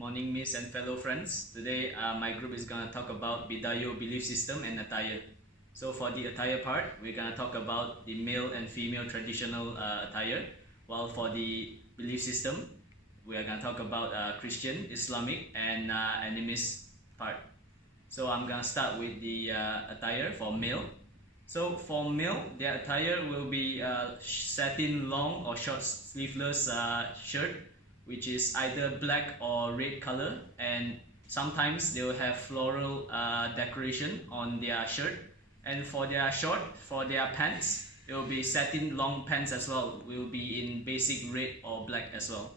morning, Miss and fellow friends. Today, my group is going to talk about Bidayuh belief system and attire. So for the attire part, we're going to talk about the male and female traditional attire, while for the belief system, we are going to talk about Christian, Islamic, and animist part. So I'm going to start with the attire for male. So for male, their attire will be satin long or short sleeveless shirt, which is either black or red color, and sometimes they will have floral decoration on their shirt. And for their pants, it will be satin long pants as well, will be in basic red or black as well.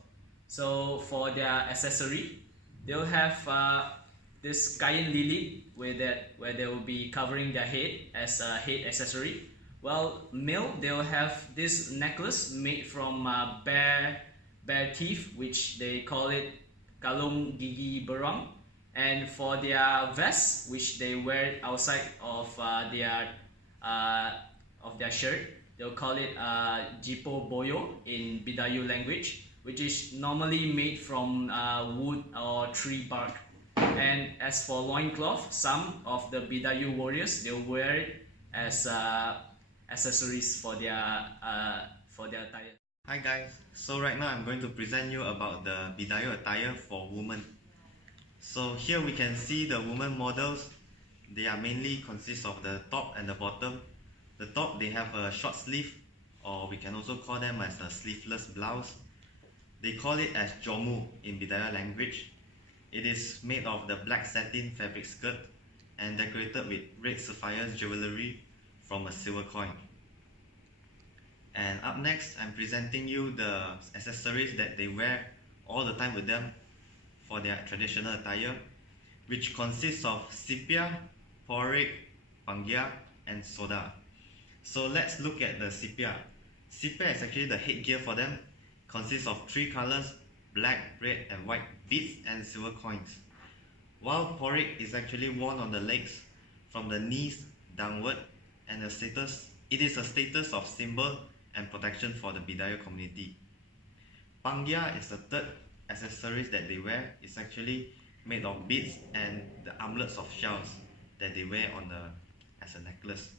So for their accessory, they'll have this kain lili where they will be covering their head as a head accessory. Well, male, they'll have this necklace made from bear teeth, which they call it kalung gigi berang. And for their vest, which they wear outside of their shirt, they'll call it jipo boyo in Bidayuh language, which is normally made from wood or tree bark. And as for loincloth, some of the Bidayuh warriors, they'll wear it as accessories for their attire. Hi guys, so right now I'm going to present you about the Bidayuh attire for women. So here we can see the women models. They are mainly consist of the top and the bottom. The top, they have a short sleeve, or we can also call them as a sleeveless blouse. They call it as jomu in Bidayuh language. It is made of the black satin fabric skirt and decorated with red sapphire jewelry from a silver coin. And up next, I'm presenting you the accessories that they wear all the time with them for their traditional attire, which consists of sepia, porrik, pangia, and soda. So let's look at the sepia. Sepia is actually the headgear for them. Consists of 3 colors: black, red, and white beads and silver coins. While porrik is actually worn on the legs from the knees downward, and it is a status of symbol and protection for the Bidayuh community. Pangia is the third accessories that they wear. It's actually made of beads and the armlets of shells that they wear as a necklace.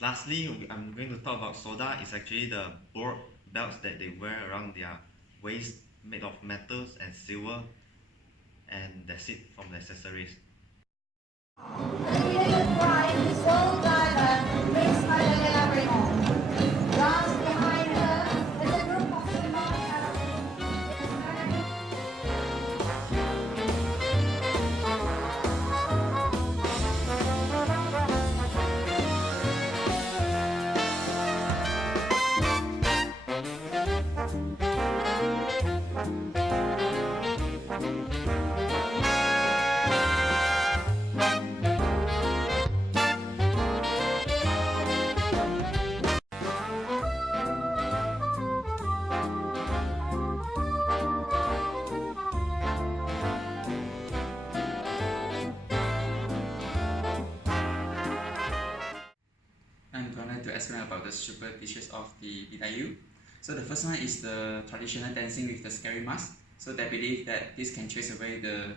Lastly, I'm going to talk about soda. It's actually the board belts that they wear around their waist, made of metals and silver, and that's it from the accessories. I'm going to explain about the superstitions of the Bidayuh. So the first one is the traditional dancing with the scary mask. So they believe that this can chase away the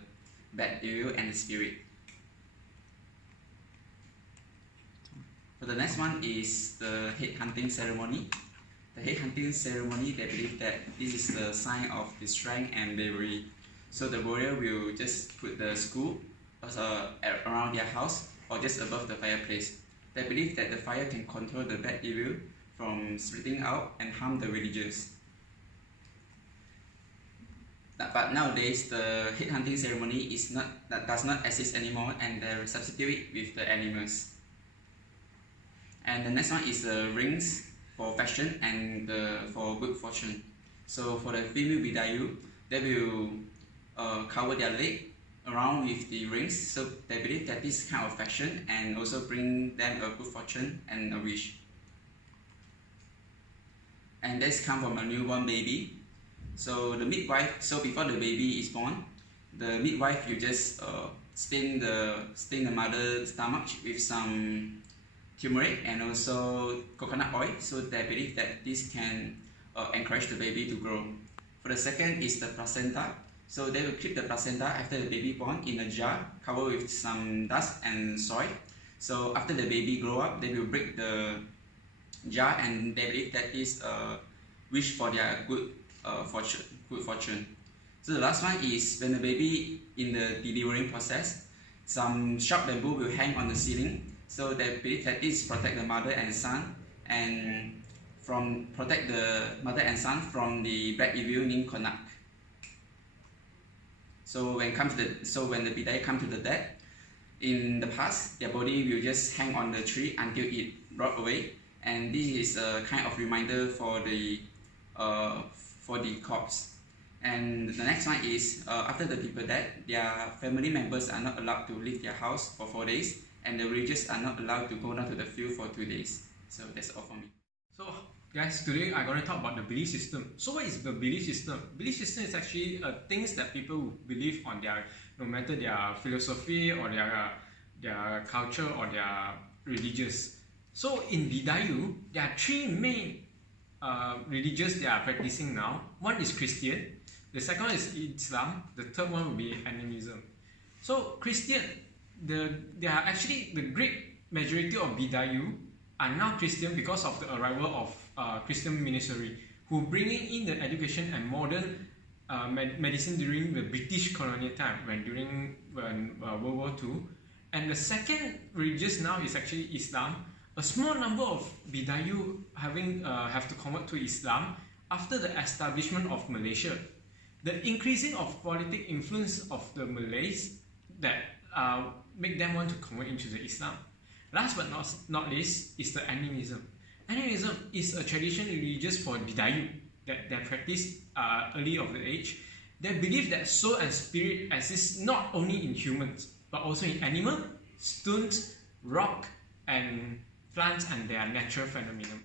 bad evil and the spirit. So the next one is the head hunting ceremony. The head hunting ceremony, they believe that this is the sign of the strength and bravery. So the warrior will just put the skull around their house or just above the fireplace. They believe that the fire can control the bad evil from spreading out and harm the religious. But nowadays, the head hunting ceremony does not exist anymore, and they substitute it with the animals. And the next one is the rings for fashion and for good fortune. So for the female Bidayuh, they will cover their leg around with the rings, so they believe that this kind of fashion and also bring them a good fortune and a wish. And this comes from a newborn baby. So the midwife, so before the baby is born, the midwife will just stain the mother's stomach with some turmeric and also coconut oil, so they believe that this can encourage the baby to grow. For the second is the placenta. So they will keep the placenta after the baby born in a jar covered with some dust and soil. So after the baby grow up, they will break the jar, and they believe that is a wish for their good fortune. So the last one is when the baby in the delivering process, some sharp bamboo will hang on the ceiling. So they believe that this protect the mother and son, and protect the mother and son from the bad evil named Konak. So when the Bidayuh come to the dead, in the past, their body will just hang on the tree until it rot away, and this is a kind of reminder for the corpse. And the next one is after the people dead, their family members are not allowed to leave their house for 4 days, and the villagers are not allowed to go down to the field for 2 days. So that's all for me. So guys, today I'm going to talk about the belief system. So what is the belief system? Belief system is actually things that people believe on their, no matter their philosophy or their culture or their religious. So in Bidayuh, there are 3 main religions they are practicing now. One is Christian, the second one is Islam, the third one will be animism. So Christian, they are actually the great majority of Bidayuh are now Christian because of the arrival of Christian ministry, who bringing in the education and modern medicine during the British colonial time, when World War II. And the second religious now is actually Islam. A small number of Bidayuh have to convert to Islam after the establishment of Malaysia. The increasing of political influence of the Malays that make them want to convert into the Islam. Last but not least is the animism. Animism is a traditional religious for Bidayuh that they practiced early of the age. They believe that soul and spirit exist not only in humans, but also in animals, stones, rock, and plants and their natural phenomenon.